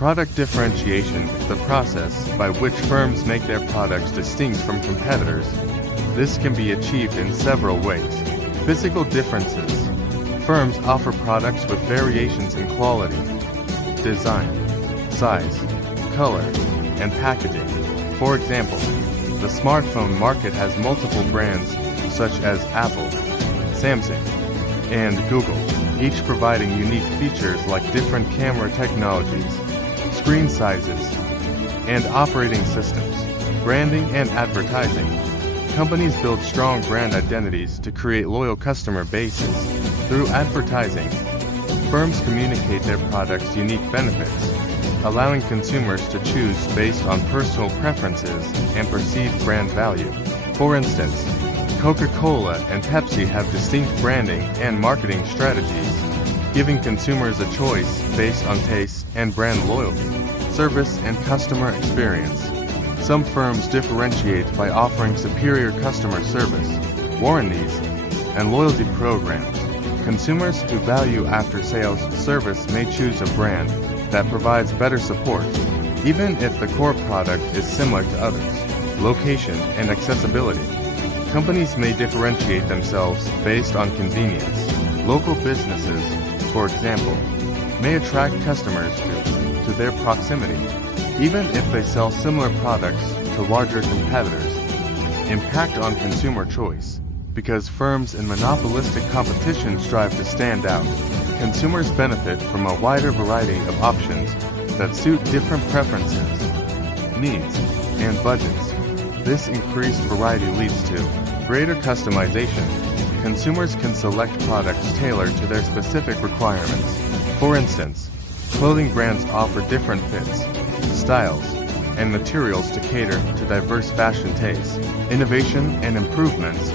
Product differentiation is the process by which firms make their products distinct from competitors. This can be achieved in several ways. Physical differences. Firms offer products with variations in quality, design, size, color, and packaging. For example, the smartphone market has multiple brands such as Apple, Samsung, and Google, each providing unique features like different camera technologies, screen sizes, and operating systems. Branding and advertising. Companies build strong brand identities to create loyal customer bases. Through advertising, firms communicate their products' unique benefits, allowing consumers to choose based on personal preferences and perceived brand value. For instance, Coca-Cola and Pepsi have distinct branding and marketing strategies, giving consumers a choice based on taste and brand loyalty. Service and customer experience. Some firms differentiate by offering superior customer service, warranties, and loyalty programs. Consumers who value after-sales service may choose a brand that provides better support, even if the core product is similar to others. Location and accessibility. Companies may differentiate themselves based on convenience. Local businesses, for example, may attract customers to their proximity, even if they sell similar products to larger competitors. Impact on consumer choice. Because firms in monopolistic competition strive to stand out, consumers benefit from a wider variety of options that suit different preferences, needs, and budgets. This increased variety leads to greater customization. Consumers can select products tailored to their specific requirements. For instance, clothing brands offer different fits, styles, and materials to cater to diverse fashion tastes. Innovation and improvements.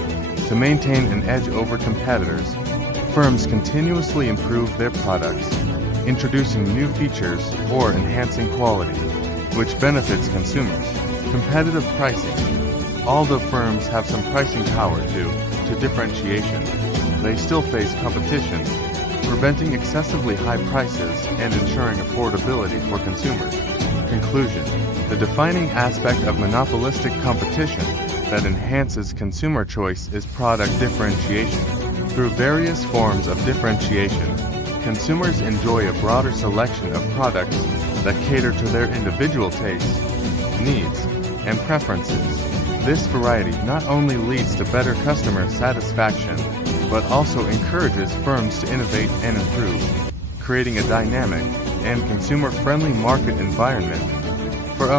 To maintain an edge over competitors, firms continuously improve their products, introducing new features or enhancing quality, which benefits consumers. Competitive pricing. Although firms have some pricing power due to differentiation, they still face competition, preventing excessively high prices and ensuring affordability for consumers. Conclusion. The defining aspect of monopolistic competition that enhances consumer choice is product differentiation. Through various forms of differentiation, consumers enjoy a broader selection of products that cater to their individual tastes, needs, and preferences. This variety not only leads to better customer satisfaction, but also encourages firms to innovate and improve, creating a dynamic and consumer-friendly market environment. For